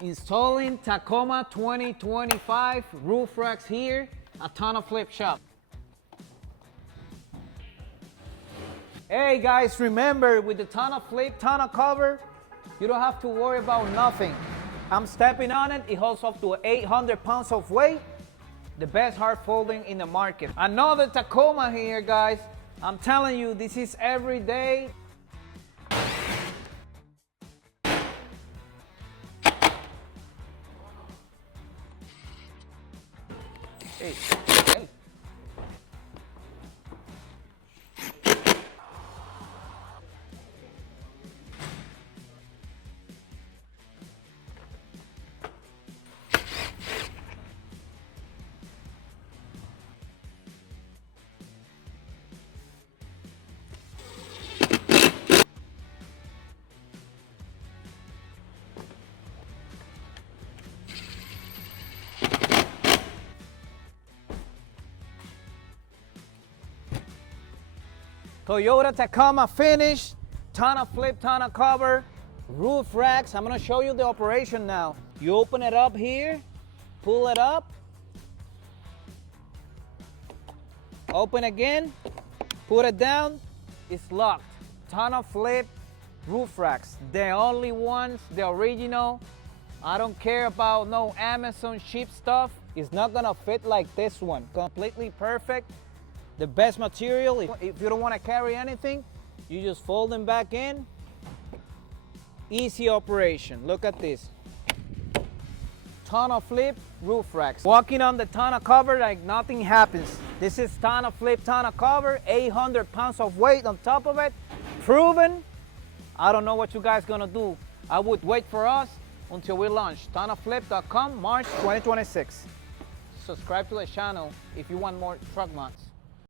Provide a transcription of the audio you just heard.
Installing Tacoma 2025 roof racks here at TonnoFlip Shop. Hey guys, remember with the TonnoFlip tonneau cover, you don't have to worry about nothing. I'm stepping on it, it holds up to 800 pounds of weight. The best hard folding in the market. Another Tacoma here, guys. I'm telling you, this is every day. Hey, hey. Toyota Tacoma finish, TonnoFlip tonneau cover, roof racks. I'm gonna show you the operation now. You open it up here, pull it up, open again, put it down, it's locked. TonnoFlip roof racks, the only ones, the original. I don't care about no Amazon cheap stuff. It's not gonna fit like this one. Completely perfect. The best material. If you don't want to carry anything, you just fold them back in. Easy operation. Look at this. TonnoFlip roof racks. Walking on the tonneau cover like nothing happens. This is TonnoFlip tonneau cover, 800 pounds of weight on top of it. Proven. I don't know what you guys gonna do. I would wait for us until we launch. TonnoFlip.com, March 2026. Subscribe to the channel if you want more truck mods.